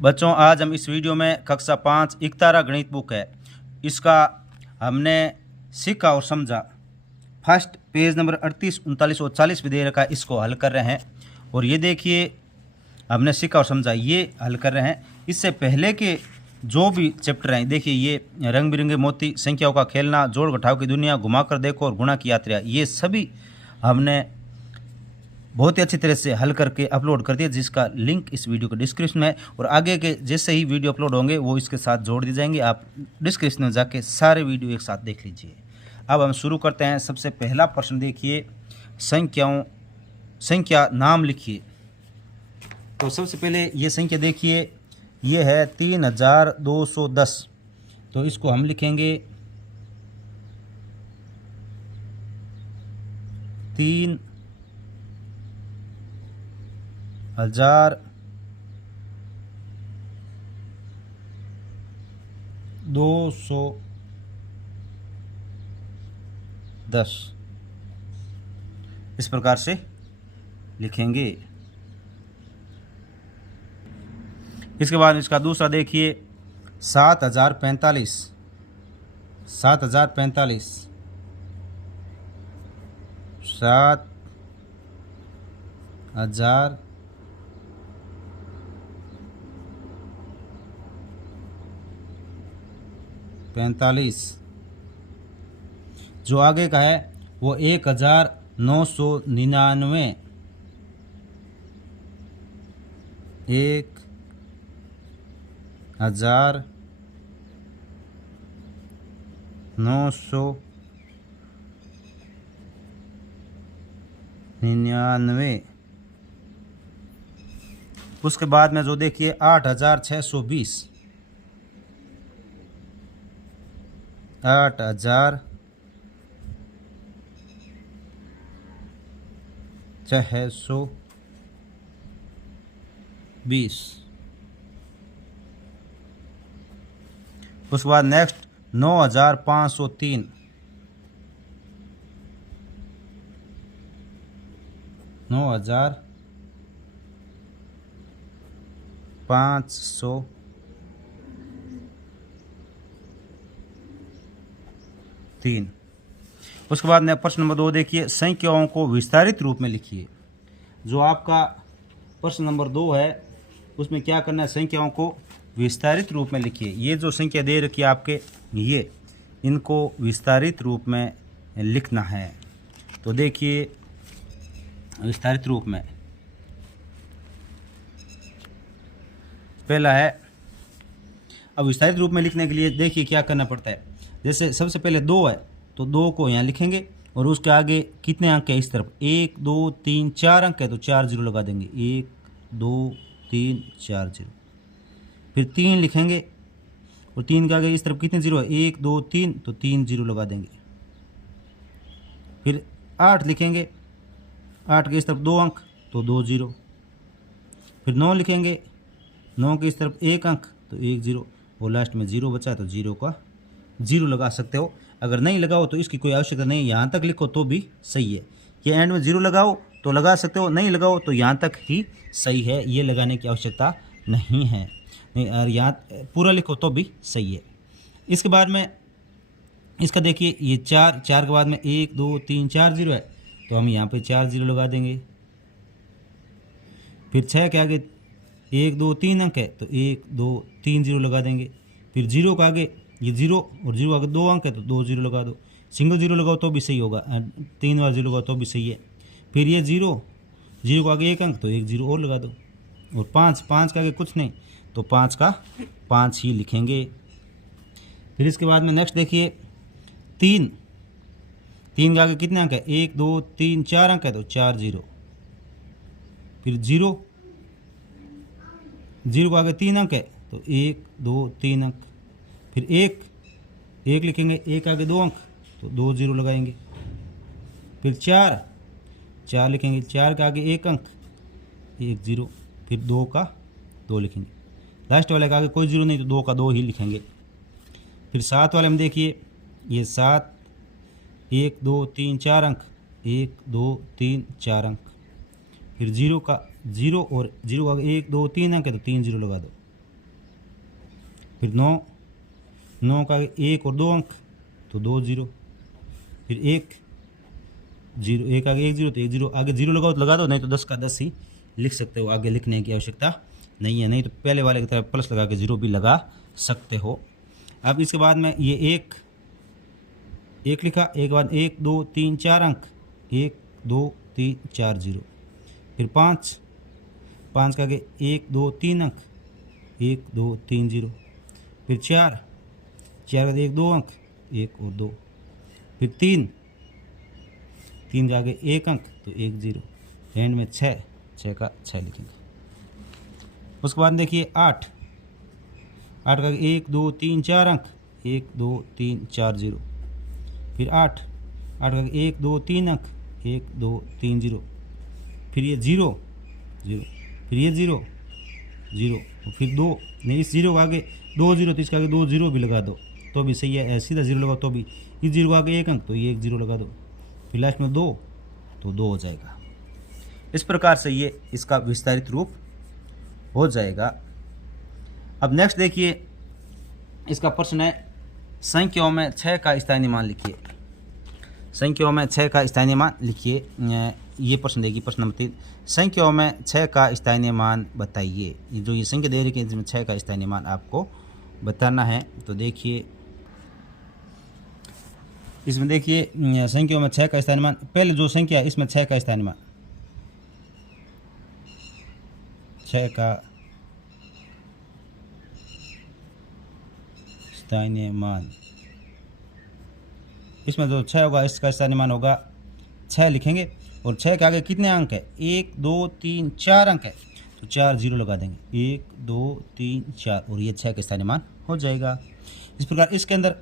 बच्चों, आज हम इस वीडियो में कक्षा 5 इकतारा गणित बुक है, इसका हमने सीखा और समझा। फर्स्ट पेज नंबर 38, 39 और 40 भी दे रखा है, इसको हल कर रहे हैं। और ये देखिए, हमने सीखा और समझा, ये हल कर रहे हैं। इससे पहले के जो भी चैप्टर हैं, देखिए ये रंग बिरंगे मोती, संख्याओं का खेलना, जोड़ घटाव की दुनिया, घुमाकर देखो और गुणा की यात्रा, ये सभी हमने बहुत ही अच्छी तरह से हल करके अपलोड कर दिया, जिसका लिंक इस वीडियो के डिस्क्रिप्शन में है। और आगे के जैसे ही वीडियो अपलोड होंगे वो इसके साथ जोड़ दिए जाएंगे। आप डिस्क्रिप्शन में जाके सारे वीडियो एक साथ देख लीजिए। अब हम शुरू करते हैं। सबसे पहला प्रश्न देखिए, संख्या नाम लिखिए। तो सबसे पहले ये संख्या देखिए, ये है 3210। तो इसको हम लिखेंगे 3210 इस प्रकार से लिखेंगे। इसके बाद इसका दूसरा देखिए, 7045। 7045 7045। जो आगे का है वो 1999। 1999। उसके बाद में जो देखिए 8620। 8620। उसके बाद नेक्स्ट 9503। 9503। उसके बाद प्रश्न नंबर 2 देखिए, संख्याओं को विस्तारित रूप में लिखिए। जो आपका प्रश्न नंबर 2 है उसमें क्या करना है, संख्याओं को विस्तारित रूप में लिखिए। ये जो संख्या दे रखी है आपके, ये इनको विस्तारित रूप में लिखना है। तो देखिए विस्तारित रूप में पहला है। अब विस्तारित रूप में लिखने के लिए देखिए क्या करना पड़ता है। जैसे सबसे पहले 2 है तो 2 को यहाँ लिखेंगे और उसके आगे कितने अंक है इस तरफ, 1 2 3 4 अंक है तो 4 जीरो लगा देंगे। 1 2 3 4 जीरो। फिर 3 लिखेंगे और 3 के आगे इस तरफ कितने जीरो है, 1 2 3 तो 3 जीरो लगा देंगे। फिर 8 लिखेंगे, 8 के इस तरफ 2 अंक तो 2 जीरो। फिर 9 लिखेंगे, 9 के इस तरफ 1 अंक तो 1 जीरो। और लास्ट में 0 बचा तो 0 का 0 लगा सकते हो। अगर नहीं लगाओ तो इसकी कोई आवश्यकता नहीं, यहाँ तक लिखो तो भी सही है। ये एंड में 0 लगाओ तो लगा सकते हो, नहीं लगाओ तो यहाँ तक ही सही है, ये लगाने की आवश्यकता नहीं है। नहीं, और यहाँ पूरा लिखो तो भी सही है। इसके बाद में इसका देखिए, ये 4 के बाद में 1 2 3 4 जीरो है तो हम यहाँ पे 4 जीरो लगा देंगे। फिर 6 के आगे 1 2 3 अंक है तो 1 2 3 जीरो लगा देंगे। फिर 0 के आगे ये 0 और 0 आगे 2 अंक है तो 2 जीरो लगा दो। सिंगल जीरो लगाओ तो भी सही होगा, 3 बार जीरो लगाओ तो भी सही है। फिर ये 0 के आगे 1 अंक तो 1 जीरो और लगा दो। और 5 के आगे कुछ नहीं तो 5 का 5 ही लिखेंगे। फिर इसके बाद में नेक्स्ट देखिए, 3 के आगे कितने अंक है, 1 2 3 4 अंक है तो 4 जीरो। फिर 0 के आगे 3 अंक है तो 1 2 3 अंक। फिर 1 लिखेंगे, 1 आगे 2 अंक तो 2 जीरो लगाएंगे। फिर 4 लिखेंगे, 4 के आगे 1 अंक 1 जीरो। फिर 2 का 2 लिखेंगे। लास्ट वाले के आगे कोई जीरो नहीं तो 2 का 2 ही लिखेंगे। फिर 7 वाले में देखिए, ये 7 1 2 3 4 अंक, 1 2 3 4 अंक। फिर 0 का 0 और 0 का 1 2 3 अंक है तो 3 जीरो लगा दो। फिर 9, 9 का एक और 2 अंक तो 2 जीरो, फिर 1 जीरो, एक आगे 1 जीरो तो 1 जीरो, आगे जीरो लगाओ तो लगा दो, नहीं तो 10 का 10 ही लिख सकते हो, आगे लिखने की आवश्यकता नहीं है, नहीं तो पहले वाले की तरह प्लस लगा के जीरो भी लगा सकते हो। अब इसके बाद में ये एक लिखा, एक बाद 1 2 3 4 अंक, 1 2 3 4 जीरो, फिर 5 का आगे 1 2 3 अंक, 1 2 3 जीरो, फिर 4 का आगे 1 2 अंक, 1 और 2, फिर 3 के आगे 1 अंक तो 1 जीरो, एंड में 6 का 6 लिखेंगे। उसके बाद देखिए 8 का 1 2 3 4 अंक, 1 2 3 4 जीरो, फिर 8 का 1 2 3 अंक, 1 2 3 जीरो, फिर ये जीरो, फिर ये जीरो, फिर 2, नहीं इस जीरो के आगे 2 जीरो तो इसके आगे 2 जीरो भी लगा दो तो भी सही है, सीधा जीरो लगाओ तो भी, इस जीरो के आगे 1 अंक तो ये 1 जीरो लगा दो, फिर लास्ट में 2 तो 2 हो जाएगा। इस प्रकार से ये इसका विस्तारित रूप हो जाएगा। अब नेक्स्ट देखिए, इसका प्रश्न है संख्याओं में 6 का स्थानीय मान लिखिए। संख्याओं में 6 का स्थानीय मान लिखिए। ये प्रश्न देखिए, प्रश्न नंबर 3, संख्याओं में 6 का स्थानीय मान बताइए। ये जो ये संख्या दे रही है इसमें 6 का स्थानीय मान आपको बताना है। तो देखिए इसमें देखिए संख्याओं में 6 का स्थानीय मान, पहले जो संख्या है इसमें 6 का स्थानीय मान, 6 का स्थानीय मान, इसमें जो 6 होगा इसका स्थानीय मान होगा 6 लिखेंगे, और 6 के आगे कितने अंक है, 1 2 3 4 अंक है तो 4 जीरो लगा देंगे, 1 2 3 4, और ये 6 का स्थानीय मान हो जाएगा। इस प्रकार इसके अंदर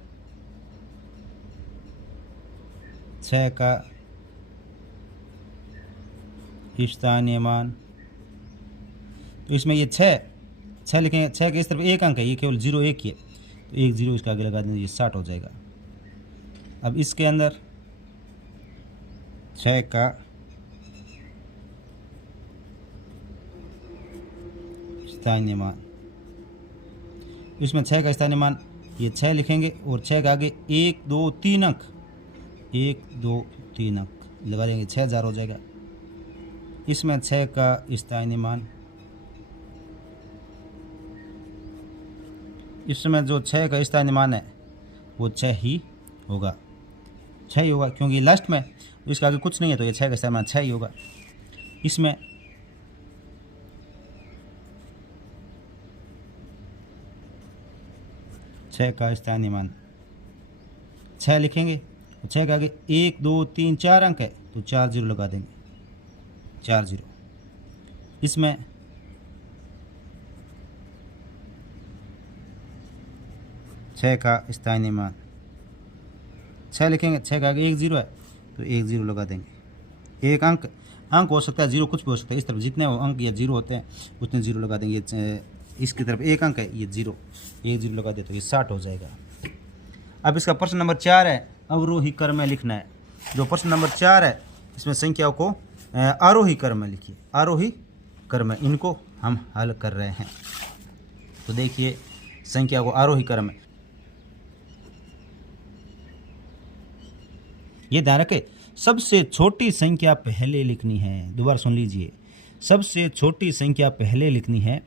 6 का स्थानीय मान, तो इसमें ये 6 लिखेंगे, 6 के इस तरफ 1 अंक है, ये केवल 0 1 ही है तो 1 जीरो इसका आगे लगा देंगे, ये 60 हो जाएगा। अब इसके अंदर 6 का स्थानीय मान, इसमें 6 का स्थानीय मान ये 6 लिखेंगे, और 6 के आगे 1 2 3 अंक, 1 2 3 अंक लगा देंगे, 6000 हो जाएगा। इसमें 6 का स्थानीय मान, इसमें जो 6 का स्थानीय मान है वो 6 ही होगा, 6 ही होगा, क्योंकि लास्ट में इसके आगे कुछ नहीं है तो ये 6 का स्थानीय मान 6 ही होगा। इसमें छः का स्थानीय मान 6 लिखेंगे, 6 के आगे 1 2 3 4 अंक है तो 4 जीरो लगा देंगे, 4 जीरो। इसमें 6 का स्थानीय मान 6 लिखेंगे, 6 के आगे 1 जीरो है तो 1 जीरो लगा देंगे, एक अंक हो सकता है, जीरो कुछ भी हो सकता है, इस तरफ जितने अंक या जीरो होते हैं उतने जीरो लगा देंगे। इसकी तरफ 1 अंक है, ये जीरो, 1 जीरो लगा दे तो ये 60 हो जाएगा। अब इसका प्रश्न नंबर 4 है, अवरोही क्रम में लिखना है। जो प्रश्न नंबर 4 है इसमें संख्याओं को आरोही क्रम में लिखिए, आरोही क्रम में इनको हम हल कर रहे हैं। तो देखिए संख्या को आरोही क्रम में, ये ध्यान रखें सबसे छोटी संख्या पहले लिखनी है। दोबारा सुन लीजिए, सबसे छोटी संख्या पहले लिखनी है।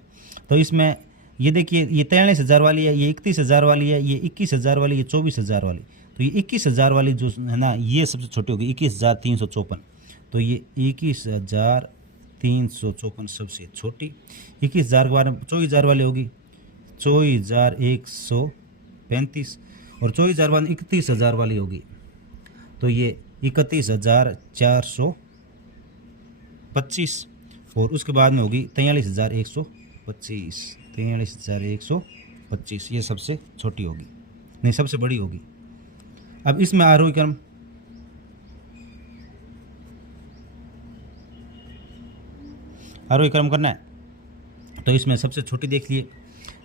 तो इसमें ये देखिए, ये 43,000 वाली है, ये 31,000 वाली है, ये 21,000 वाली, ये 24,000 वाली। तो ये 21,000 वाली जो है ना, ये सबसे छोटी होगी, 21,354। तो ये 21,354 सबसे छोटी। 21,000 के बाद में 24,000 वाली होगी 24,135, और 24,000 बाद 31,000 वाली होगी तो ये 31,425, और उसके बाद में होगी 43,125, 43,125, ये सबसे छोटी होगी, नहीं सबसे बड़ी होगी। अब इसमें आरोही क्रम, आरोही क्रम करना है तो इसमें सबसे छोटी देख लिए,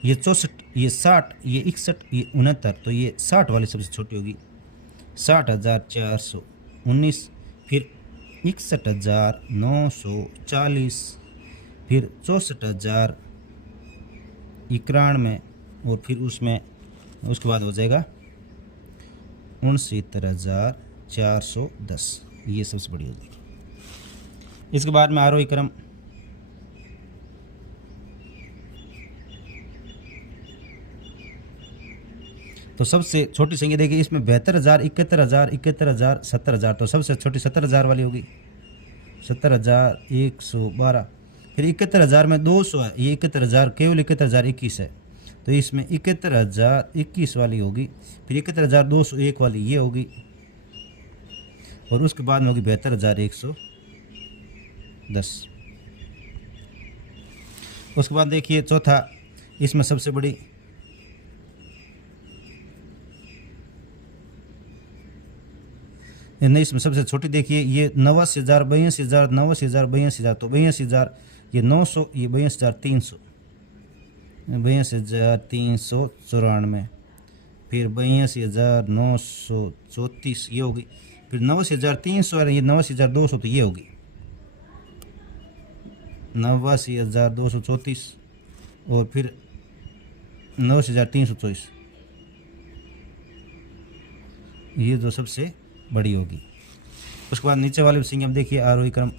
ये 64, ये 60, ये 61, ये 69, तो ये 60 वाली सबसे छोटी होगी, 60,419, फिर 61,940, फिर 64,091, और फिर उसमें उसके बाद हो जाएगा 69,410, ये सबसे बड़ी हो जाएगी। इसके बाद में आरोही क्रम, तो सबसे छोटी संख्या देखिए इसमें 72,000, 71,000, 71,000, 70,000, तो सबसे छोटी 70,000 वाली होगी, 70,112। फिर 71,000 में 200 है, ये 71,000 केवल 71,021 है, तो इसमें 71,021 वाली होगी। फिर 71,201 वाली ये होगी, और उसके बाद में होगी 72,110। उसके बाद देखिए चौथा, इसमें सबसे बड़ी नहीं, इसमें सबसे छोटी देखिए ये 89,000, 82,000, 89,000, 82,000, तो 82,000 ये 900, ये 82,300, 82,394, फिर 82,934 ये होगी। फिर 89,300 और ये 89,200, तो ये होगी 89,234, और फिर 89,324, ये जो सबसे बड़ी होगी। उसके बाद नीचे वाले संख्या में देखिए आरोही क्रम,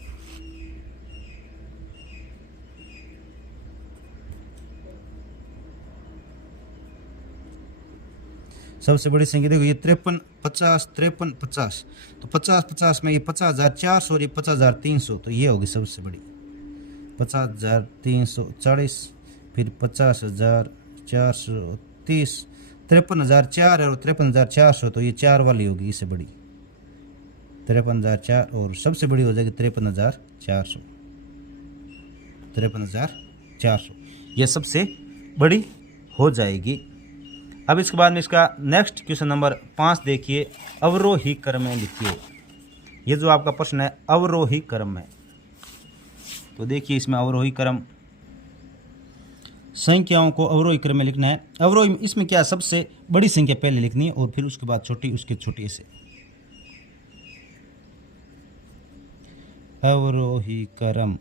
सबसे बड़ी संख्या देखो ये 53, 50, 53, 50, तो 50 में ये 50,400 और ये 50,300, तो ये होगी सबसे बड़ी 50,340, फिर 50,430, 53,004 और 53,400, तो ये 4 वाली होगी इससे बड़ी 53,004, और सबसे बड़ी हो जाएगी 53,400, 53,400, ये सबसे बड़ी हो जाएगी। अब इसके बाद में इसका नेक्स्ट क्वेश्चन नंबर 5 देखिए, अवरोही क्रम में लिखिए। ये जो आपका प्रश्न है अवरोही क्रम में, तो देखिए इसमें अवरोही क्रम, संख्याओं को अवरोही क्रम में लिखना है। अवरोही इसमें क्या, सबसे बड़ी संख्या पहले लिखनी है और फिर उसके बाद छोटी, उसके छोटी से। अवरोही क्रम,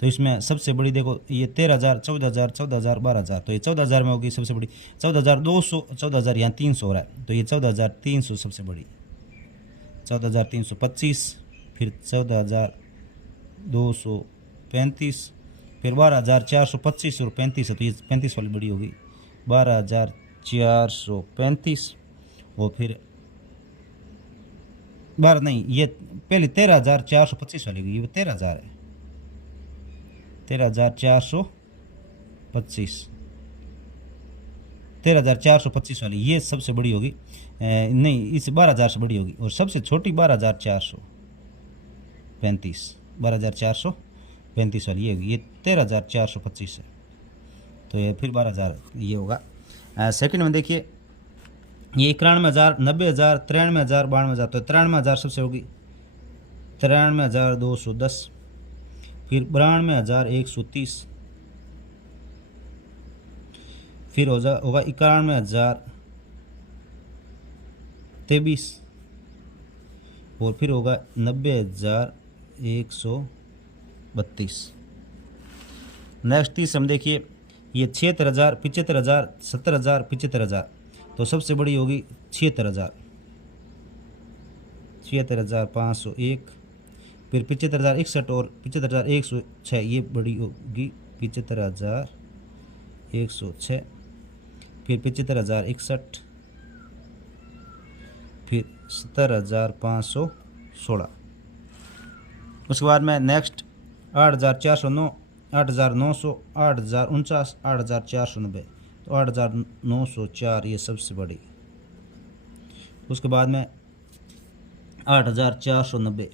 तो इसमें सबसे बड़ी देखो ये 13,000, 14,000, 14,000, 12,000, तो ये 14,000 में होगी सबसे बड़ी। 14,200, 14,000 यहाँ 300 हो रहा है, तो ये 14,300 सबसे बड़ी। 14,325, फिर 14,235, फिर 12,425 और 35 है, तो ये 35 वाली बड़ी होगी 12,435, और फिर 12 नहीं, ये पहले 13,425 वाली होगी, ये 13,000 है, 13,425, 13,425 वाली ये सबसे बड़ी होगी, नहीं इस 12,000 से बड़ी होगी, और सबसे छोटी 12,435, 12,435 वाली ये होगी, ये 13,425 है, तो ये फिर 12,000 ये होगा। सेकंड में देखिए ये 91,000, 90,000, 93,000, 92,000, तो 93,000 सबसे होगी, 93,210, फिर 92,130, फिर होगा 91,023, और फिर होगा 90,132। नेक्स्ट 30 हम देखिए ये 76,000, 75,000, 70,000, 75,000, तो सबसे बड़ी होगी 76,000, 76,501, फिर 75,061 और 75,106 ये बड़ी होगी 75,106, फिर 75,061, फिर 70,516। उसके बाद में नेक्स्ट 8,409, 8,900, 8,049, 8,490, तो 8,904 ये सबसे बड़ी। उसके बाद में 8,490,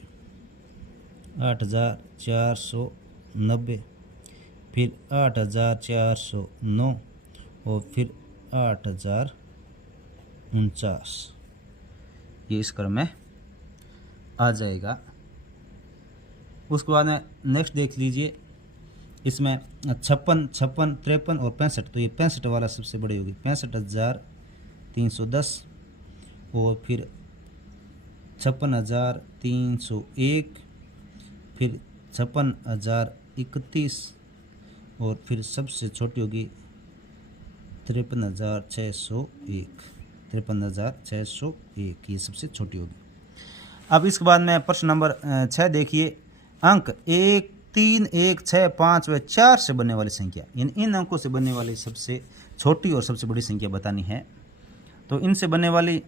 8,490, फिर 8,409 और फिर 8,049, ये इस क्रम में आ जाएगा। उसके बाद में नेक्स्ट देख लीजिए इसमें 56, 56, 53 और 65, तो ये 65 वाला सबसे बड़ी होगी 65,310, और फिर 56,301, फिर 56,031, और फिर सबसे छोटी होगी 53,601, 53,601 ये सबसे छोटी होगी। अब इसके बाद में प्रश्न नंबर 6 देखिए, अंक 1, 3, 1, 6, 5 व 4 से बनने वाली संख्या, इन अंकों से बनने वाली सबसे छोटी और सबसे बड़ी संख्या बतानी है। तो इनसे बनने वाली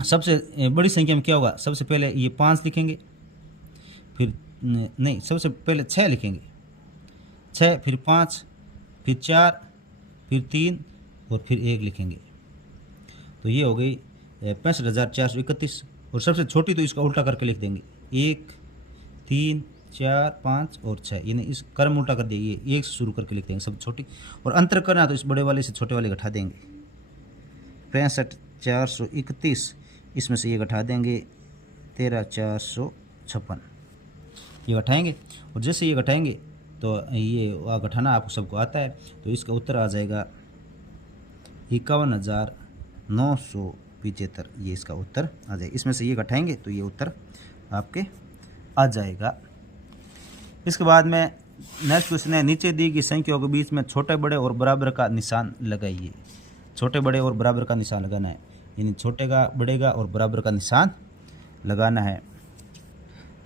सबसे बड़ी संख्या में क्या होगा, सबसे पहले ये 5 लिखेंगे, फिर नहीं, सबसे पहले 6 लिखेंगे, 6, फिर 5, फिर 4, फिर 3 और फिर 1 लिखेंगे। तो ये हो गई 65,431। और सबसे छोटी तो इसका उल्टा करके लिख देंगे, 1, 3, 4, 5 और 6, यानी इस क्रम उल्टा कर दिए, ये 1 से शुरू करके लिख देंगे सब छोटी। और अंतर करना तो इस बड़े वाले से छोटे वाले घटा देंगे, 65,431, इसमें से ये घटा देंगे 13,456, ये घटाएंगे। और जैसे ये घटाएंगे तो ये घटाना आपको सबको आता है, तो इसका उत्तर आ जाएगा 51,975, ये इसका उत्तर आ जाएगा। इसमें से ये घटाएंगे तो ये उत्तर आपके आ जाएगा। इसके बाद में नेक्स्ट क्वेश्चन है, नीचे दी गई संख्याओं के बीच में छोटे बड़े और बराबर का निशान लगाइए। छोटे बड़े और बराबर का निशान लगाना है, यानी छोटे का बड़े का और बराबर का निशान लगाना है।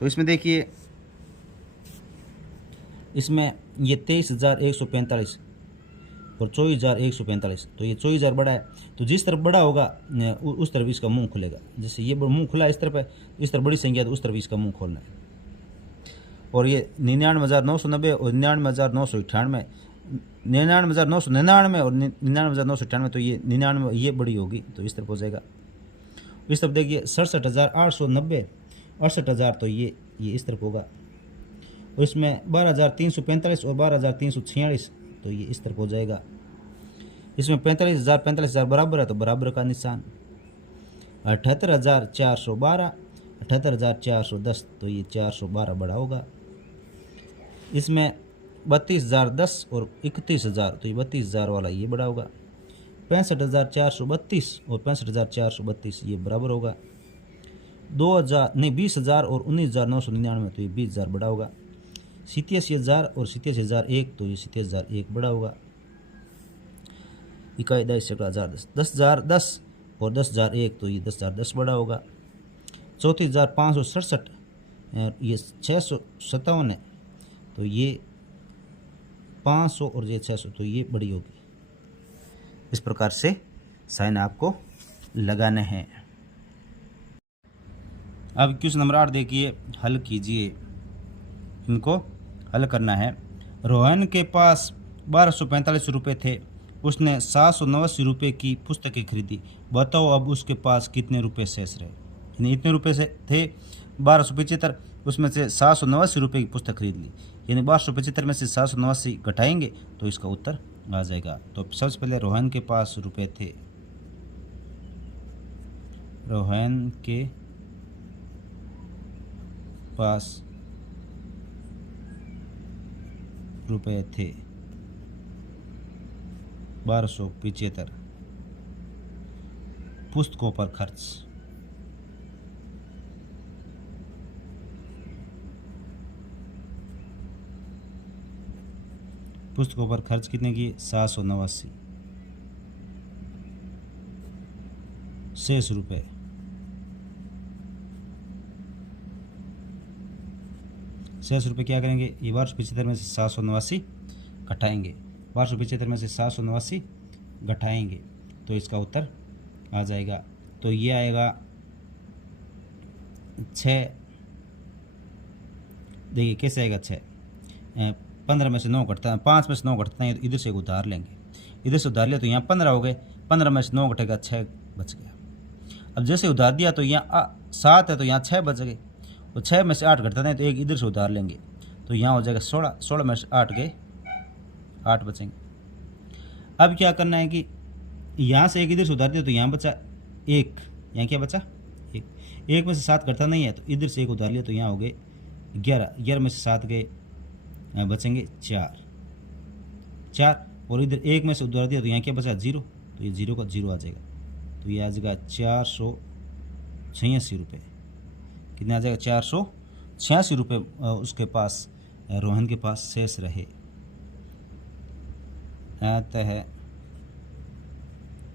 तो इसमें देखिए, इसमें ये 23,145 और 24,145, तो ये 24,000 बड़ा है, तो जिस तरफ बड़ा होगा उस तरफ इसका मुंह खुलेगा। जैसे ये मुंह खुला इस तरफ है, इस तरफ बड़ी संख्या तो उस तरफ इसका मुंह खोलना है। और ये 99,990 और 99,998, 99,999 और 99,998, तो ये 99 ये बड़ी होगी, तो इस तरफ हो जाएगा। इस तरफ देखिए 67,890, 68,000, तो ये इस तरफ होगा। और इसमें 12,345 और 12,346, तो ये इस तरफ हो जाएगा। इसमें 45,000 बराबर है, तो बराबर का निशान। 78,412, 78,410, तो ये 412 बड़ा होगा। इसमें 32,010 और 31,000, तो ये 32,000 वाला ये बड़ा होगा। 65,432 और 65,432 ये बराबर होगा। 20,000 और 19,999, तो ये 20,000 बड़ा होगा। 87,000 और 87,001, तो ये 87,001 बड़ा होगा। इकाई 10,000, 10,010 और 10,001, तो ये 10,010 बड़ा होगा। 34,567 ये 657 है, तो ये 500 और ये 600, तो ये बड़ी होगी। इस प्रकार से साइन आपको लगाने हैं। अब क्वेश्चन नंबर 8 देखिए, हल कीजिए। इनको हल करना है। रोहन के पास 1245 रुपये थे, उसने 789 रुपये की पुस्तकें खरीदी। बताओ अब उसके पास कितने रुपये शेष रहे। यानी इतने रुपये से थे 1275, उसमें से 789 रुपये की पुस्तक खरीद ली, यानी 1275 में से 789 घटाएंगे तो इसका उत्तर आ जाएगा। तो सबसे पहले रोहन के पास रुपये थे, रोहन के पास रुपये थे 1275, पुस्तकों पर खर्च। पुस्तकों पर खर्च कितने की, 789 शेष रुपये। शेष रुपये क्या करेंगे, ये 1275 में से 789 घटाएंगे, 1275 में से 789 घटाएंगे तो इसका उत्तर आ जाएगा। तो ये आएगा 6, देखिए कैसे आएगा 6, 15 में से 9 घटता है, 5 में से 9 घटता है, तो इधर से उधार लेंगे, इधर से उधार लिया तो यहाँ 15 हो गए, 15 में से 9 घटेगा 6 बच गया। अब जैसे उधार दिया तो यहाँ 7 है तो यहाँ 6 बच गए, और 6 में से 8 घटता है तो एक इधर से उधार लेंगे तो यहाँ हो जाएगा 16, 16 में से 8 गए, 8 बचेंगे। अब क्या करना है कि यहाँ से एक इधर से उधार दिया तो यहाँ बचा 1, यहाँ क्या बचा 1, 1 में से 7 घटता नहीं है तो इधर से एक उधार लिया तो यहाँ हो गए 11, 11 में से 7 गए, बचेंगे 4, और इधर 1 में से उधार दिया तो यहाँ क्या बचा 0, तो ये 0 का 0 आ जाएगा, तो ये आ जाएगा 486 रुपये। कितना आ जाएगा, 486 रुपये उसके पास, रोहन के पास शेष रहे। आता है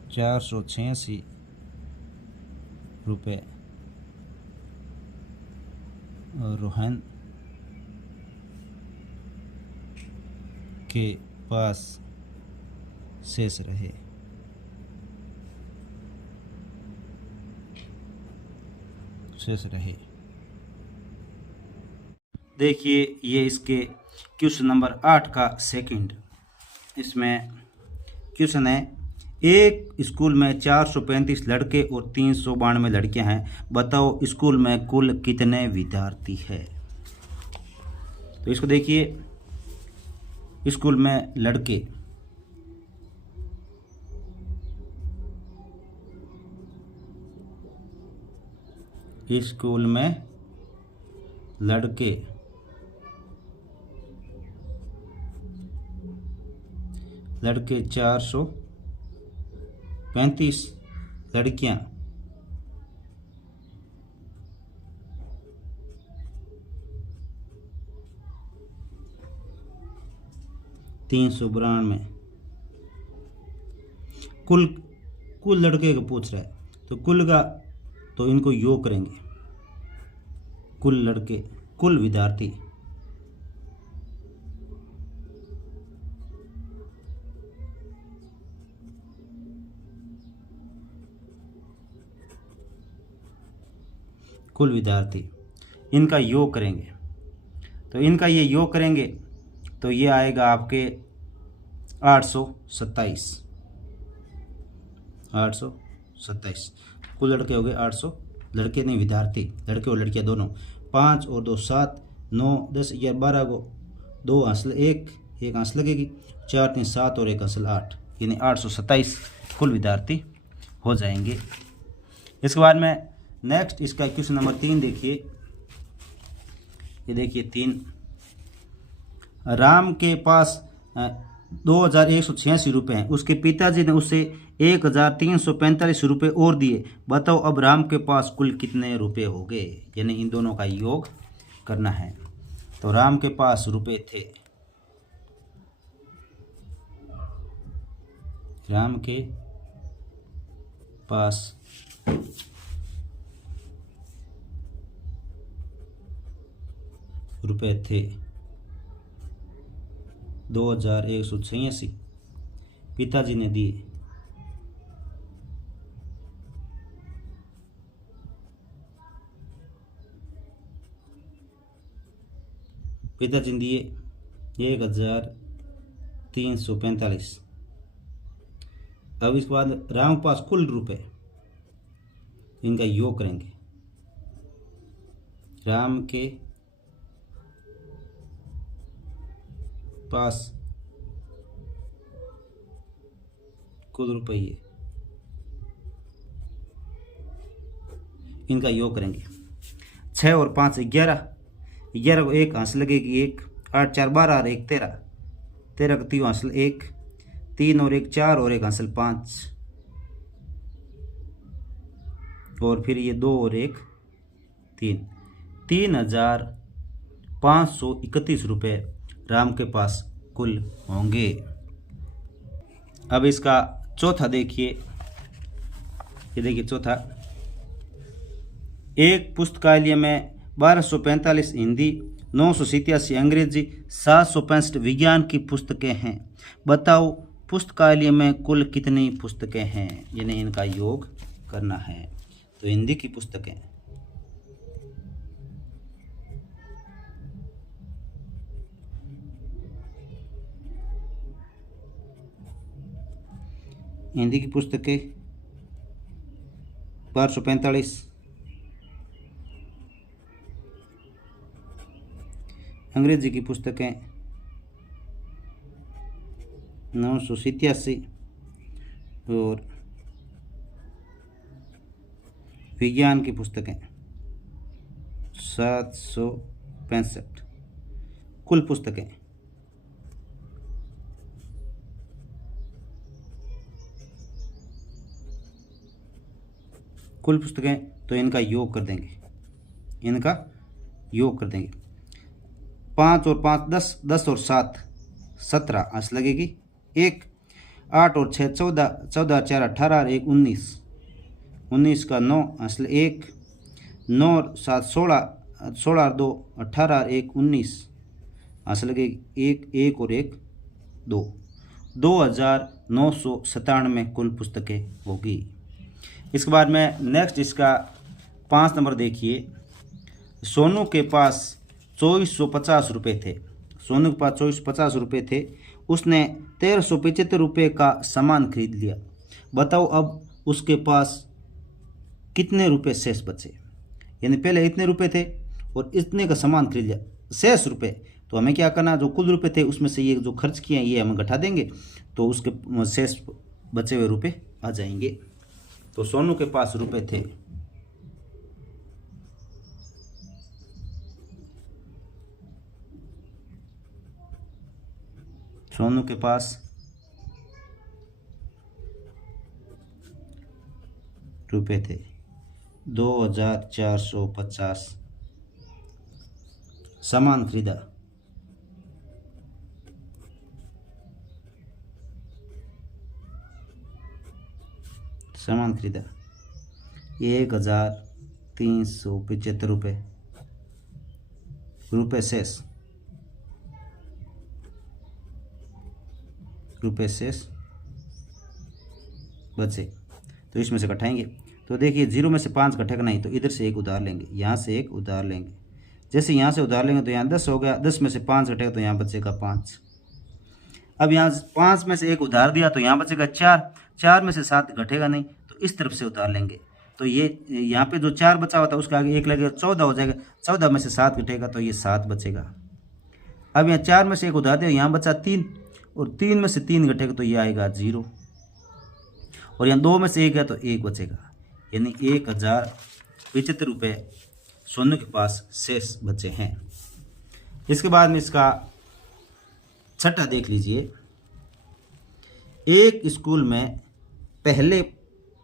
₹486 और रोहन के पास शेष रहे। देखिए ये इसके क्वेश्चन नंबर 8 का सेकंड। इसमें क्वेश्चन है, एक स्कूल में 435 लड़के और 392 लड़कियां हैं, बताओ स्कूल में कुल कितने विद्यार्थी हैं। तो इसको देखिए, स्कूल में लड़के, स्कूल में लड़के, लड़के 435, लड़कियां 392। कुल लड़के का पूछ रहा है, तो कुल का तो इनको योग करेंगे, कुल लड़के, कुल विद्यार्थी, कुल विद्यार्थी, इनका योग करेंगे। तो इनका ये योग करेंगे तो ये आएगा आपके 827। कुल लड़के हो गए 800, लड़के नहीं विद्यार्थी, लड़के और लड़कियां दोनों। 5 और 2 7, 9 10 11 12 को 2 हासिल 1 हासिल लगेगी, 4 3 7 और 1 हासिल 8, यानी 827 कुल विद्यार्थी हो जाएंगे। इसके बाद में नेक्स्ट इसका क्वेश्चन नंबर 3 देखिए। ये देखिए 3, राम के पास 2186 रुपये हैं, उसके पिताजी ने उसे 1345 रुपये और दिए, बताओ अब राम के पास कुल कितने रुपए हो गए। यानी इन दोनों का योग करना है। तो राम के पास रुपए थे, राम के पास रुपए थे 2186, पिताजी ने दिए, पिताजी ने दिए 1345। अब इसके बाद राम के पास कुल रुपए, इनका योग करेंगे, राम के पास कुल रुपये, इनका योग करेंगे। 6 और 5 11, 11 को 1 हासिल लगेगी 1, 8 4 12 और 1 13, 13 को 3 हासिल 1, 3 और 1 4 और 1 हासिल 5, और फिर ये 2 और 1 3, 3531 रुपये राम के पास कुल होंगे। अब इसका चौथा देखिए। ये देखिए चौथा, एक पुस्तकालय में 1245 हिंदी, 987 अंग्रेजी, 765 विज्ञान की पुस्तकें हैं, बताओ पुस्तकालय में कुल कितनी पुस्तकें हैं। यानी इनका योग करना है। तो हिंदी की पुस्तकें, हिंदी की पुस्तकें 1245, अंग्रेजी की पुस्तकें 987 और विज्ञान की पुस्तकें 765। कुल पुस्तकें तो इनका योग कर देंगे, 5 और 5 10, 10 और 7 17 अंश लगेगी 1, 8 और 6 14, 14 4 18 और 1 19, 19 का 9 असल 1, 9 और 7 16, 16 और 2 18 और 1 19, असल के 1 1 और 1 2, 2997 कुल पुस्तकें होगी। इसके बाद में नेक्स्ट इसका 5 नंबर देखिए। सोनू के पास 2450 रुपये थे। सोनू के पास 2450 रुपये थे। उसने 1375 रुपये का सामान खरीद लिया। बताओ अब उसके पास कितने रुपए शेष बचे। यानी पहले इतने रुपए थे और इतने का सामान खरीद लिया, शेष रुपए। तो हमें क्या करना, जो कुल रुपए थे उसमें से ये जो खर्च किए हैं ये हम घटा देंगे, तो उसके शेष बचे हुए रुपए आ जाएंगे। तो सोनू के पास रुपए थे, सोनू के पास रुपए थे 2450, सामान खरीदा, सामान खरीदा 1375 रुपये, रुपये शेष, रुपये शेष बचे। तो इसमें से घटाएंगे। तो देखिए 0 में से 5 घटेगा नहीं, तो इधर से एक उधार लेंगे, यहाँ से एक उधार लेंगे। जैसे यहाँ से उधार लेंगे तो यहाँ 10 हो गया, 10 में से 5 घटेगा तो यहाँ बचेगा 5। अब यहाँ 5 में से एक उधार दिया तो यहाँ बचेगा 4, 4 में से 7 घटेगा नहीं, तो इस तरफ से उधार लेंगे। तो ये यहाँ पे जो 4 बचा हुआ था उसके आगे 1 लगेगा, 14 हो जाएगा। 14 में से 7 घटेगा तो ये 7 बचेगा। अब यहाँ 4 में से एक उधार दिया, यहाँ बचा 3, और 3 में से 3 घटेगा तो ये आएगा 0, और यहाँ 2 में से 1 है तो 1 बचेगा। यानी 1075 रुपये सोनू के पास शेष बचे हैं। इसके बाद में इसका छठा देख लीजिए। एक स्कूल में पहले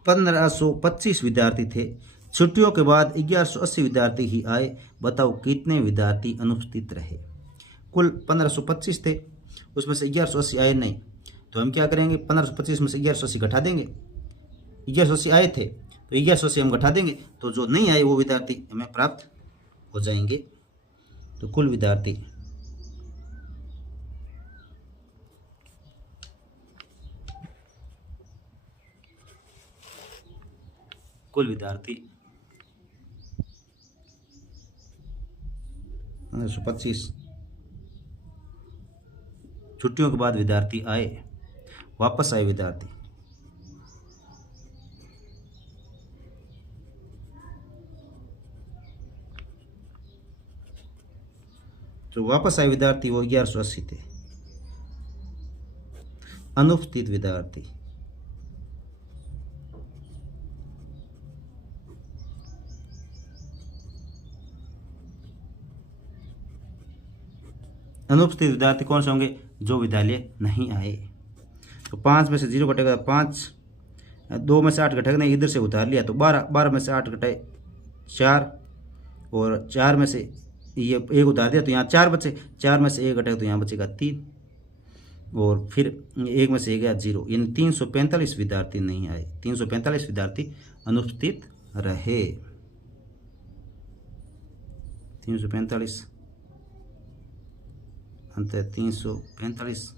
1525 विद्यार्थी थे, छुट्टियों के बाद 1180 विद्यार्थी ही आए। बताओ कितने विद्यार्थी अनुपस्थित रहे। कुल 1525 थे, उसमें से 1180 आए नहीं, तो हम क्या करेंगे, 1525 में से 1180 घटा देंगे। 1180 आए थे तो 1180 हम घटा देंगे, तो जो नहीं आए वो विद्यार्थी हमें प्राप्त हो जाएंगे। तो कुल विद्यार्थी कुल विद्यार्थी 1525, छुट्टियों के बाद विद्यार्थी आए, वापस आए विद्यार्थी, जो वापस आए विद्यार्थी वो 1180 थे। अनुपस्थित विद्यार्थी अनुपस्थित विद्यार्थी कौन से होंगे, जो विद्यालय नहीं आए। तो 5 में से 0 घटेगा 5, 2 में से 8 घटेगा नहीं, इधर से उधार लिया तो 12, 12 में से 8 घटाए 4, और 4 में से ये एक उधार दिया तो यहाँ 4 बचे, 4 में से 1 घटेगा तो यहाँ बचेगा 3, और फिर 1 में से 1 गया 0। यानी 345 विद्यार्थी नहीं आए, 345 विद्यार्थी अनुपस्थित रहे। 345 अंत 345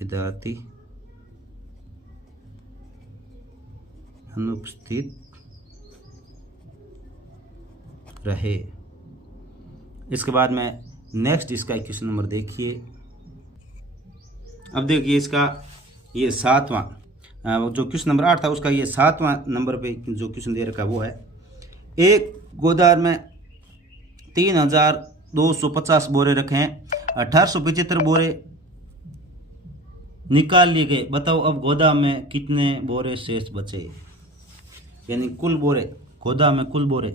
विद्यार्थी अनुपस्थित रहे। इसके बाद में नेक्स्ट इसका क्वेश्चन नंबर देखिए। अब देखिए इसका ये 7वां, जो क्वेश्चन नंबर 8 था उसका ये 7वां नंबर पे जो क्वेश्चन दे रखा है वो है, एक गोदाम में 3250 बोरे रखे हैं, 1875 बोरे निकाल लिए गए। बताओ अब गोदाम में कितने बोरे शेष बचे। यानी कुल बोरे, गोदाम में कुल बोरे,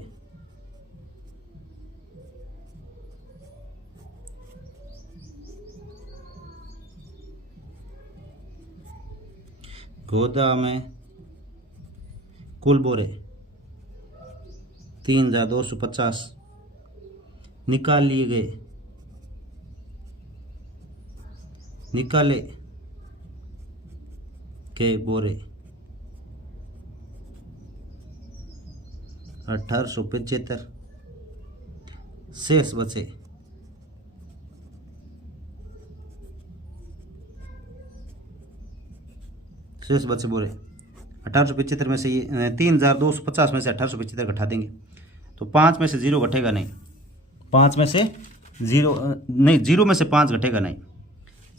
गोदाम में कुल बोरे 3250 निकाल लिए गए, निकाले के बोरे 1875, शेष बचे 1875 में से ये 3250 में से 1875 घटा देंगे तो 5 में से 0 घटेगा नहीं, 5 में से 0 नहीं, 0 में से 5 घटेगा नहीं,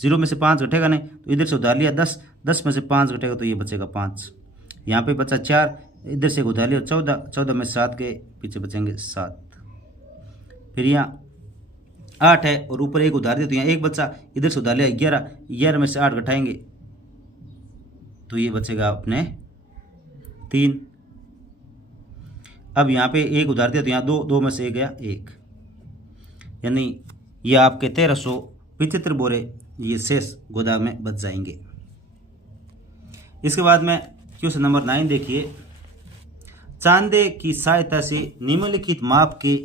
0 में से 5 घटेगा नहीं, तो इधर से उधार लिया 10, 10 में से 5 घटेगा तो ये बचेगा 5, यहाँ पे बचा 4, इधर से उधार लिया 14, 14 में 7 के पीछे बचेंगे 7, फिर यहाँ 8 है और ऊपर एक उधार दिया तो यहाँ 1 बचा, इधर से उधार लिया 11, 11 में से 8 घटाएंगे तो ये बचेगा अपने 3। अब यहाँ पे 1 उधार दिया तो यहाँ 2, 2 में से 1 गया 1, यानी ये आपके 1375 बोरे ये शेष गोदाम में बच जाएंगे। इसके बाद में क्वेश्चन नंबर 9 देखिए, चांदे की सहायता से निम्नलिखित माप के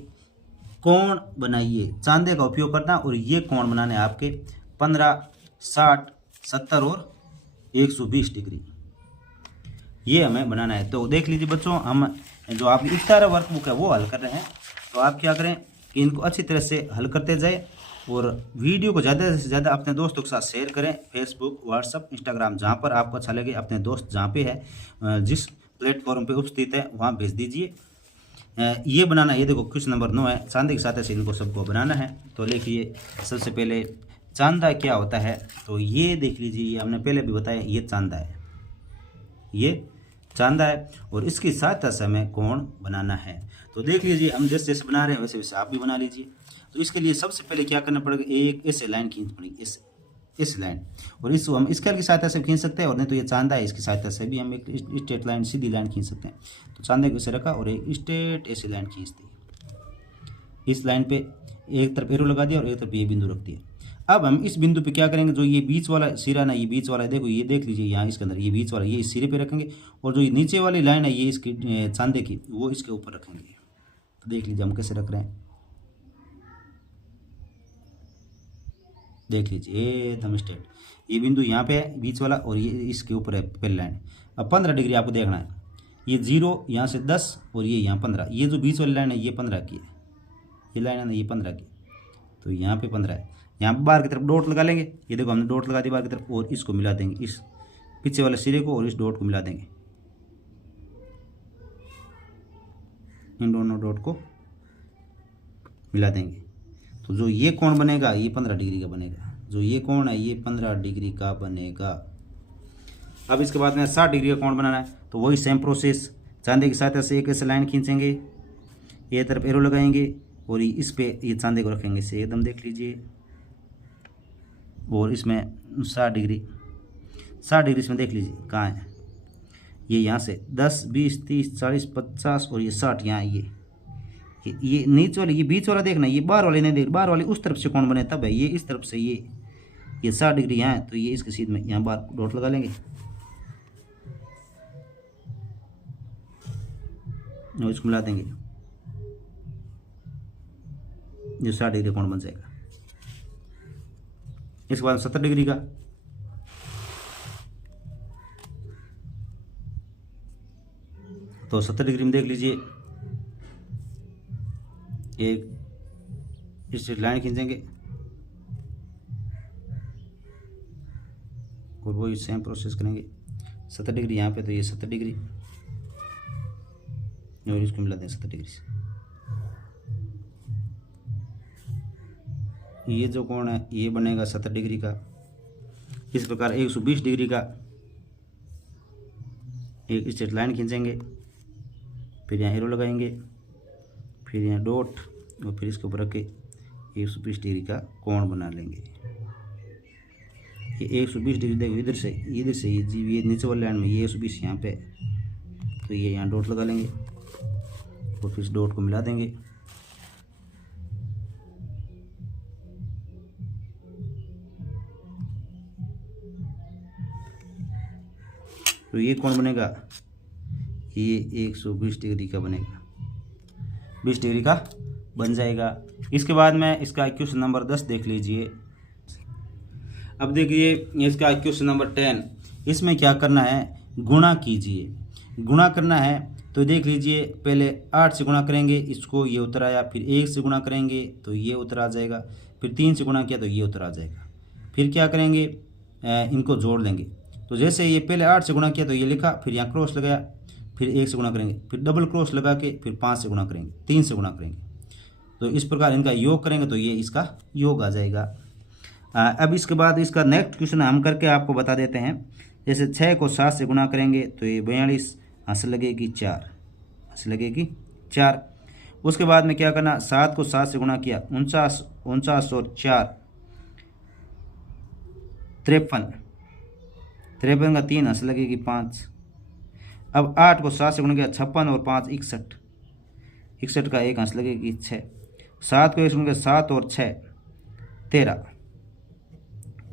कोण बनाइए। चांदे का उपयोग करना और ये कोण बनाने आपके 15, 60, 70 और 120 डिग्री, ये हमें बनाना है। तो देख लीजिए बच्चों, हम जो आपकी इफ्तार वर्कबुक है वो हल कर रहे हैं, तो आप क्या करें कि इनको अच्छी तरह से हल करते जाए और वीडियो को ज़्यादा से ज़्यादा अपने दोस्तों के साथ शेयर करें, फेसबुक, व्हाट्सअप, इंस्टाग्राम, जहाँ पर आपको अच्छा लगे, अपने दोस्त जहाँ पे है, जिस प्लेटफॉर्म पे उपस्थित है वहाँ भेज दीजिए। ये बनाना, ये देखो क्वेश्चन नंबर 9 है, चांदे के साथ ऐसे इनको सबको बनाना है। तो लिखिए सबसे पहले चांदा क्या होता है, तो ये देख लीजिए, ये हमने पहले भी बताया, ये चांदा है, ये चांदा है और इसकी सहायता से हमें कोण बनाना है। तो देख लीजिए, हम जैसे जैसे बना रहे हैं वैसे वैसे आप भी बना लीजिए। तो इसके लिए सबसे पहले क्या करना पड़ेगा, एक ऐसे लाइन खींच पड़ेगी, इस लाइन, और इसको हम स्केल की सहायता से खींच सकते हैं, और नहीं तो ये चांदा है इसकी सहायता से भी हम एक स्ट्रेट लाइन, सीधी लाइन खींच सकते हैं। तो चांदे को ऐसे रखा और एक स्ट्रेट ऐसी लाइन खींच दी, इस लाइन पे एक तरफ एरो लगा दिया और एक तरफ ये बिंदु रख दिया। अब हम इस बिंदु पे क्या करेंगे, जो ये बीच वाला सिरा ना, ये बीच वाला देखो, ये देख लीजिए यहाँ इसके अंदर ये बीच वाला, ये इस सिरे पे रखेंगे, और जो ये नीचे वाली लाइन है ये इसकी चांदे की, वो इसके ऊपर रखेंगे। तो देख लीजिए हम कैसे रख रहे हैं, देख लीजिए एकदम स्ट्रेट, ये बिंदु यहाँ पे है बीच वाला और ये इसके ऊपर है पहली लाइन। अब 15 डिग्री आपको देखना है, ये 0 यहाँ से 10 और ये यहाँ 15, ये जो बीच वाली लाइन है ये 15 की है, ये लाइन है ना ये 15 की, तो यहाँ पे 15 है। यहाँ पे बाहर की तरफ डॉट लगा लेंगे, ये देखो हमने डॉट लगा दी बाहर की तरफ, और इसको मिला देंगे, इस पीछे वाले सिरे को और इस डॉट को मिला देंगे, इन दोनों डॉट को मिला देंगे। तो जो ये कोण बनेगा ये 15 डिग्री का बनेगा, जो ये कोण है ये 15 डिग्री का बनेगा। अब इसके बाद में 60 डिग्री का कोण बनाना है, तो वही सेम प्रोसेस, चांदे की सहायता से एक ऐसे लाइन खींचेंगे, ये तरफ एरो लगाएंगे और इस पे ये चांदे को रखेंगे इसे एकदम, देख लीजिए, और इसमें 60 डिग्री, 60 डिग्री इसमें देख लीजिए कहाँ है, ये यहाँ से 10, 20, 30, 40, 50 और ये 60 यहाँ, ये नीचे वाले, ये बीच वाला देखना, ये बाहर वाले नहीं देख, बाहर वाले उस तरफ से कौन बने तब है, ये इस तरफ से ये 60 डिग्री यहाँ है, तो ये इसके सीध में यहाँ बाहर डॉट लगा लेंगे और इसको मिला देंगे, जो 60 डिग्री कौन बन जाएगा। इसके बाद 70 डिग्री का, तो 70 डिग्री में देख लीजिए, एक स्ट्रेट लाइन खींचेंगे और वही सेम प्रोसेस करेंगे। 70 डिग्री यहाँ पे, तो ये 70 डिग्री और इसको मिला दें 70 डिग्री से। ये जो कोण है ये बनेगा 70 डिग्री का। इस प्रकार 120 डिग्री का एक स्ट्रेट लाइन खींचेंगे, फिर यहाँ एरो लगाएंगे, फिर यहाँ डॉट और फिर इसके ऊपर रख के 120 डिग्री का कोण बना लेंगे। ये 120 डिग्री देखो, इधर से ये नीचे वाले लाइन में ये 120 यहाँ पे, तो ये यहाँ डॉट लगा लेंगे और फिर इस डॉट को मिला देंगे। तो ये कौन बनेगा, ये 120 डिग्री का बनेगा, 20 डिग्री का बन जाएगा। इसके बाद में इसका क्वेश्चन नंबर 10 देख लीजिए। अब देखिए इसका क्वेश्चन नंबर 10, इसमें क्या करना है, गुणा कीजिए। गुणा करना है तो देख लीजिए, पहले 8 से गुणा करेंगे, इसको ये उत्तर आया, फिर 1 से गुणा करेंगे तो ये उत्तर आ जाएगा, फिर 3 से गुणा किया तो ये उत्तर आ जाएगा। फिर क्या करेंगे, इनको जोड़ देंगे। तो जैसे ये पहले 8 से गुणा किया तो ये लिखा, फिर यहाँ क्रॉस लगाया, फिर 1 से गुणा करेंगे, फिर डबल क्रॉस लगा के फिर 5 से गुणा करेंगे, 3 से गुणा करेंगे। तो इस प्रकार इनका योग करेंगे तो ये इसका योग आ जाएगा। अब इसके बाद इसका नेक्स्ट क्वेश्चन हम करके आपको बता देते हैं। जैसे 6 को 7 से गुणा करेंगे तो ये 42, हंस लगेगी 4, हंस लगेगी 4। उसके बाद में क्या करना, 7 को 7 से गुणा किया, 49 और 4 53, 53 का 3, हंस लगेगी 5। अब 8 को 7 से गुणा किया, 56 और 5 61, 61 का 1, हंस लगेगी 6। 7 को 1 से गुणा किया, 7 और 6 13,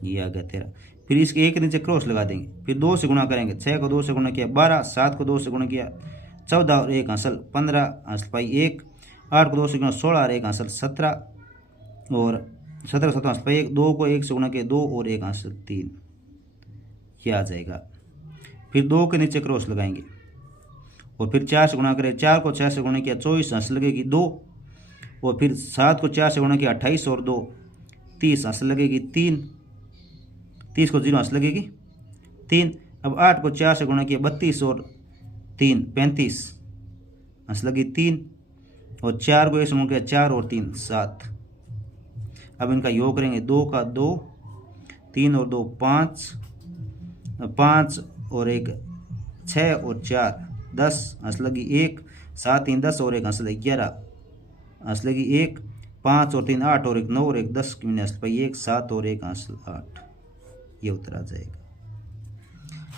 ये आ गया 13। फिर इसके एक नीचे क्रॉस लगा देंगे, फिर 2 से गुणा करेंगे, 6 को 2 से गुणा किया 12, 7 को 2 से गुणा किया 14 और 1 हासिल 15, हासिल पाई 1, 8 को 2 से गुणा 16 और 1 हासिल 17, और 17 को 7 हासिल पाई 1, 2 को 1 से गुणा किया 2 और 1 हासिल 3, ये आ जाएगा। फिर 2 के नीचे क्रॉस लगाएंगे और फिर 4 से गुणा करें, 4 को 6 से गुणा किया 24, हासिल लगेगी 2, और फिर 7 को 4 से गुणा किया 28 और 2 30, हासिल लगेगी 3, 30 को 0, हासिल लगेगी 3। अब 8 को 4 से गुणा किया 32 और 3 35, हासिल लगी 3, और 4 को 1 से गुणा किया 4 और 3 7। अब इनका योग करेंगे, 2 का 2, 3 और 2 5, 5 और 1 6 और 4 10, हासिल लगी 1, 7 3 10 और 1 हासिल 11, हासिल लगी 1, 5 और 3 8 और 1 9 और 1 10 की मैंने हासिल पाई 1, 7 और 1 हासिल 8, ये उत्तर आ जाएगा।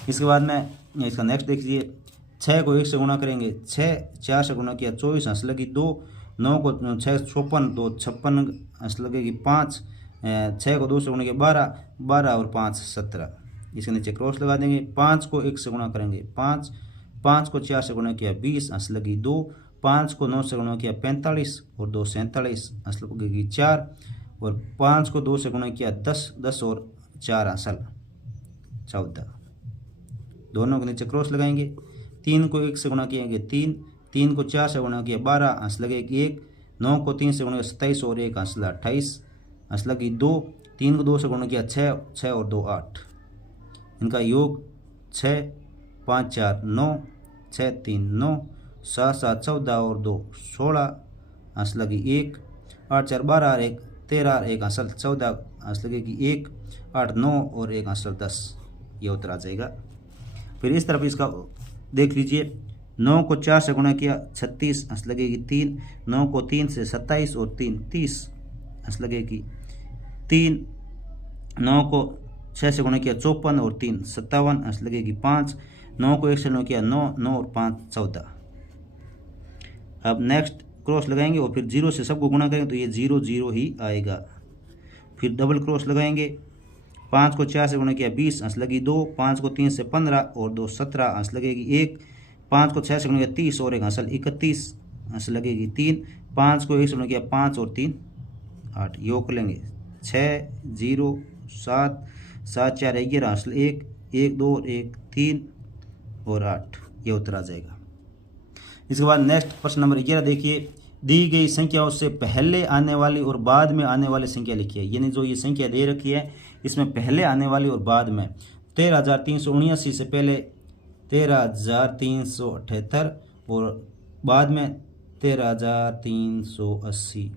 इसके बाद में इसका नेक्स्ट देखिए, 6 को 1 से गुणा करेंगे, 6 4 से गुणा किया 24, हासिल लगी 2, 9 को 6 56 2 56, हासिल लगेगी 5, 6 को 2 से गुणा किया 12, 12 और 5 17, इसके नीचे क्रॉस लगा देंगे। 5 को 1 से गुणा करेंगे 5, 5 को 4 से गुणा किया 20, हासिल लगी 2, 5 को 9 से गुणा किया 45 और 2 47, हासिल लगेगी 4, और 5 को 2 से गुणा किया 10, 10 और 4 हासिल 14, दोनों के नीचे क्रॉस लगाएंगे। 3 को 1 से गुणा किएंगे 3, 3 को 4 से गुणा किया 12, हासिल लगेगी 1, 9 को 3 से गुणा किया 27 और 1 हासिल 28, हासिल लगी 2, 3 को 2 से गुणा किया 6, 6 और 2 8, इनका योग 6 5 4 9, 6 3 9, 7 7 14 और 2 16, हासिल लगी 1, 8 4 12 और 1 13 और 1 हासिल 14, हासिल लगेगी 1, 8 9 और 1 हासिल 10, ये उत्तर आ जाएगा। फिर इस तरफ इसका देख लीजिए, 9 को 4 से गुणा किया 36, हासिल लगेगी 3, 9 को 3 से 27 और 3 30, हासिल लगेगी 3, 9 को 6 से गुणा किया 54 और 3 57, हासिल लगेगी 5, 9 को 1 से गुणा किया 9, 9 और 5 14। अब नेक्स्ट क्रॉस लगाएंगे और फिर 0 से सबको गुणा करेंगे तो ये 0 0 ही आएगा। फिर डबल क्रॉस लगाएंगे, 5 को 4 से गुणा किया 20, हासिल लगी 2, 5 को 3 से 15 और 2 17, हासिल लगेगी 1, 5 को 6 से गुणा किया 30 और 1 हासिल 31, हासिल लगेगी 3, 5 को 1 से गुणा किया 5 और 3 8, योग कर लेंगे 6 0 7 7 4 11 हासिल 1 1 2 1 3 और 8, ये उत्तर आ जाएगा। इसके बाद नेक्स्ट प्रश्न नंबर 11 देखिए, दी गई संख्याओं से पहले आने वाली और बाद में आने वाली संख्या लिखिए। यानी जो ये संख्या दे रखी है इसमें पहले आने वाली और बाद में 13,379 से पहले 13,378 और बाद में 13,380,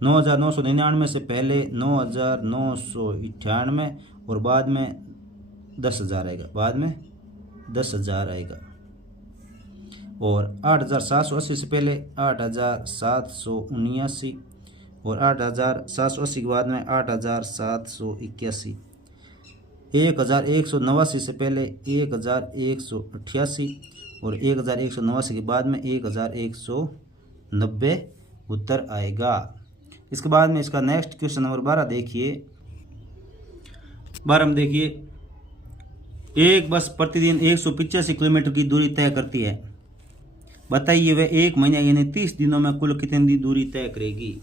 9,999 से पहले 9,998 और बाद में 10,000 आएगा, बाद में 10,000 आएगा, और 8,780 से पहले 8,779 और 8,780 के बाद में 8,781, 1,189 से पहले 1,188 और 1,189 के बाद में 1,190 उत्तर आएगा। इसके बाद में इसका नेक्स्ट क्वेश्चन नंबर 12 देखिए। 12 में देखिए, एक बस प्रतिदिन 185 किलोमीटर की दूरी तय करती है, बताइए वह एक महीने यानी 30 दिनों में कुल कितनी दूरी तय करेगी।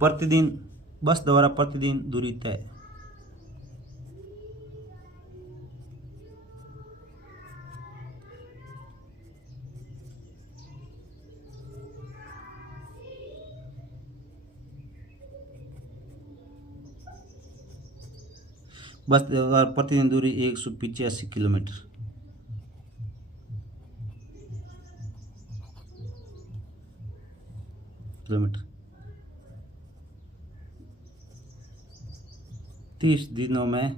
प्रतिदिन बस द्वारा प्रतिदिन दूरी तय, बस और प्रतिदिन दूरी 185 किलोमीटर। किलोमीटर 30 दिनों में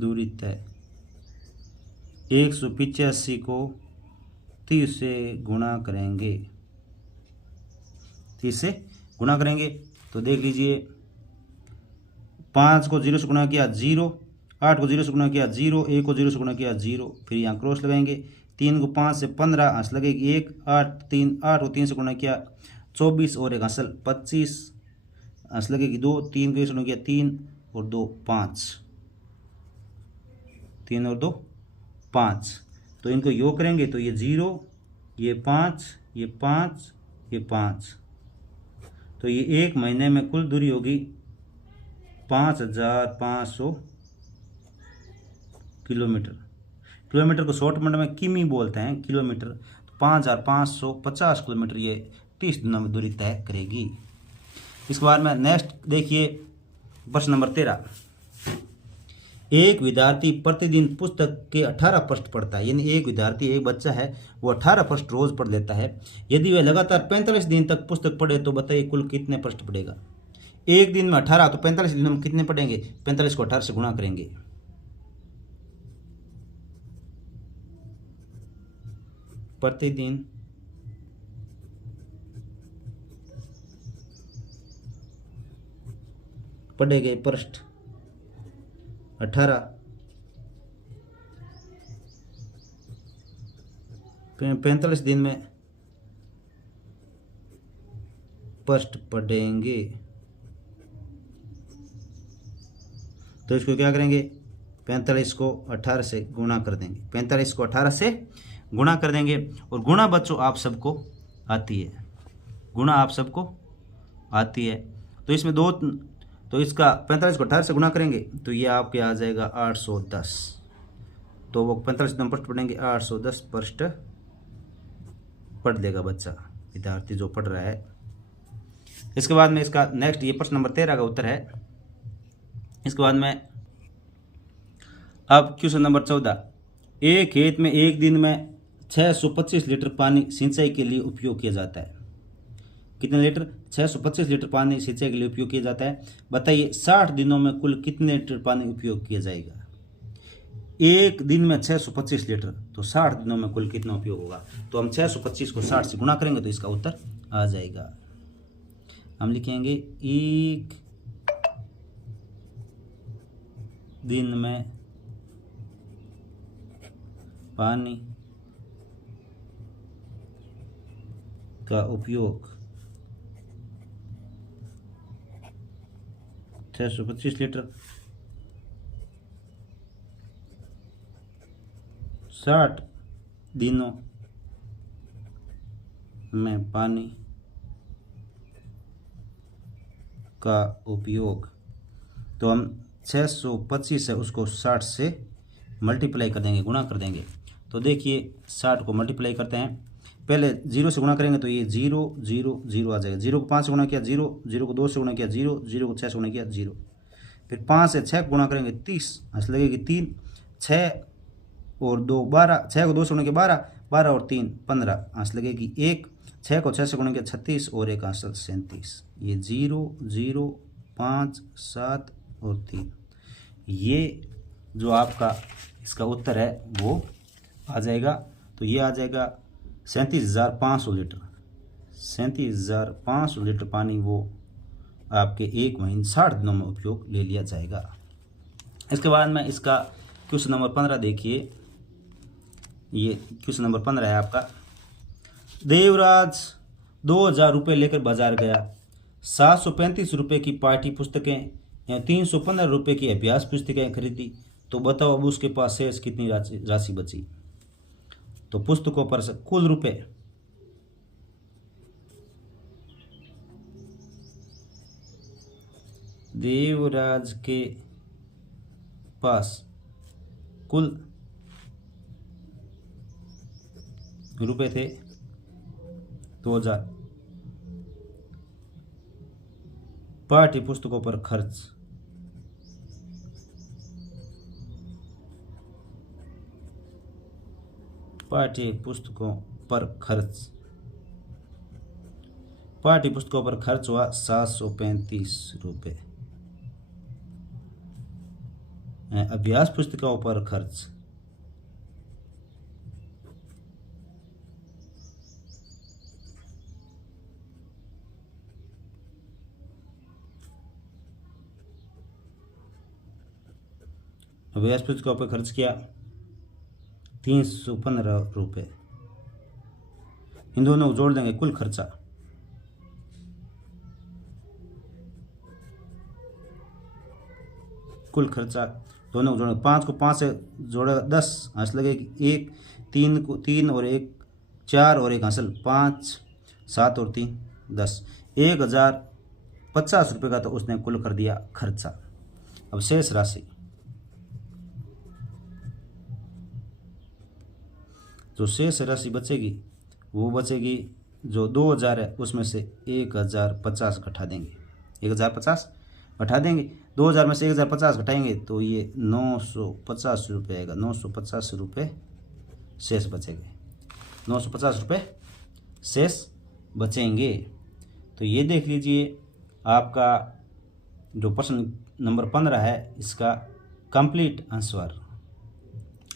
दूरी तय। 185 को 30 से गुणा करेंगे, 30 से गुणा करेंगे तो देख लीजिए 5 को 0 से गुणा किया 0, 8 को 0 से गुणा किया 0, 1 को 0 से गुणा किया 0, फिर यहाँ क्रॉस लगाएंगे। 3 को 5 से 15 हंस लगेगी 1, 8 को 3 से गुणा किया 24 और एक हंसल 25 हंस लगेगी 2, 3 को 1 से गुणा किया 3 और 2 5, 3 और 2 5। तो इनको योग करेंगे तो ये 0, ये 5, ये 5, ये 5, तो ये एक महीने में कुल दूरी होगी 5500 किलोमीटर। किलोमीटर को शॉर्ट में किमी बोलते हैं, किलोमीटर। तो 5550 किलोमीटर ये 30 दिनों में दूरी तय करेगी। इसके बाद में नेक्स्ट देखिए प्रश्न नंबर 13। एक विद्यार्थी प्रतिदिन पुस्तक के 18 पृष्ठ पढ़ता है, यानी एक विद्यार्थी, एक बच्चा है, वो 18 पृष्ठ रोज पढ़ लेता है। यदि वह लगातार 45 दिन तक पुस्तक पढ़े तो बताइए कुल कितने पृष्ठ पढ़ेगा। एक दिन में 18 तो 45 दिनों में कितने पढ़ेंगे, 45 को 18 से गुणा करेंगे। प्रतिदिन पढ़े गए पृष्ठ 18, 45 दिन में पृष्ठ पढ़ेंगे। तो इसको क्या करेंगे, 45 को 18 से गुणा कर देंगे, 45 को 18 से गुणा कर देंगे। और गुणा बच्चों आप सबको आती है, गुणा आप सबको आती है। तो इसमें दो, तो इसका 45 को 18 से गुणा करेंगे तो ये आपके आ जाएगा 810। तो वो 45 दिन पृष्ठ पढ़ेंगे, 810 पृष्ठ पढ़ लेगा बच्चा, विद्यार्थी जो पढ़ रहा है। इसके बाद में इसका नेक्स्ट ये प्रश्न नंबर 13 का उत्तर है। इसके बाद में अब क्वेश्चन नंबर 14। एक खेत में एक दिन में 625 लीटर पानी सिंचाई के लिए उपयोग किया जाता है। कितने लीटर, 625 लीटर पानी सिंचाई के लिए उपयोग किया जाता है। बताइए 60 दिनों में कुल कितने लीटर पानी उपयोग किया जाएगा। एक दिन में 625 लीटर, तो 60 दिनों में कुल कितना उपयोग होगा। तो हम 625 को 60 से गुणा करेंगे तो इसका उत्तर आ जाएगा। हम लिखेंगे एक दिन में पानी का उपयोग 625 लीटर, 60 दिनों में पानी का उपयोग। तो हम 625 है उसको 60 से मल्टीप्लाई कर देंगे, गुणा कर देंगे। तो देखिए 60 को मल्टीप्लाई करते हैं, पहले 0 से गुणा करेंगे तो ये 0 0 0 आ जाएगा। 0 को 5 से गुणा किया 0, 0 को 2 से गुणा किया 0, 0 को 6 से गुणा किया 0। फिर 5 से 6 गुणा करेंगे 30, हंस लगेगी 3, 6 और 2 12, 6 को 2 से गुणा किया 12, 12 और 3 15, हंस लगेगी 1, 6 को 6 से गुणा किया 36 और एक हंसल 37। ये 0 0 5 7 और 3, ये जो आपका इसका उत्तर है वो आ जाएगा। तो ये आ जाएगा 37,500 लीटर। 37,500 लीटर पानी वो आपके एक महीने 60 दिनों में उपयोग ले लिया जाएगा। इसके बाद में इसका क्वेश्चन नंबर 15 देखिए। ये क्वेश्चन नंबर 15 है आपका। देवराज 2000 रुपये लेकर बाजार गया। 735 रुपये की पाठ्य पुस्तकें या 315 रुपये की अभ्यास पुस्तकें खरीदी। तो बताओ अब उसके पास शेष कितनी राशि बची। तो पुस्तकों पर कुल रुपए, देवराज के पास कुल रुपए थे 2000। पाठ्य पुस्तकों पर खर्च, पाठ्य पुस्तकों पर खर्च, पाठ्य पुस्तकों पर खर्च हुआ 735 रुपये। अभ्यास पुस्तिकाओं पर खर्च, अभ्यास पुस्तिकाओं पर खर्च किया 315 रुपये। इन दोनों को जोड़ देंगे, कुल खर्चा दोनों को जोड़ेंगे। 5 को 5 से जोड़ेगा 10, हंस लगेगी 1, 3 को 3 और 1 4 और 1 हासिल 5, 7 और 3 10, 1050 रुपये का तो उसने कुल कर दिया खर्चा। अब शेष राशि, जो शेष राशि बचेगी वो बचेगी जो 2000 है उसमें से 1050 घटा देंगे, 1050 घटा देंगे। 2000 में से 1050 घटाएंगे तो ये 950 रुपये आएगा। 950 रुपये शेष बचेंगे, 950 रुपये शेष बचेंगे। तो ये देख लीजिए आपका जो प्रश्न नंबर 15 है इसका कंप्लीट आंसर।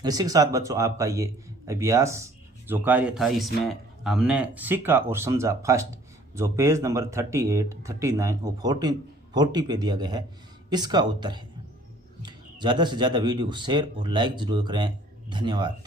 इसी के साथ बच्चों आपका ये अभ्यास जो कार्य था इसमें हमने सीखा और समझा फर्स्ट जो पेज नंबर 38, 39 और 40 पे दिया गया है इसका उत्तर है। ज़्यादा से ज़्यादा वीडियो शेयर और लाइक ज़रूर करें। धन्यवाद।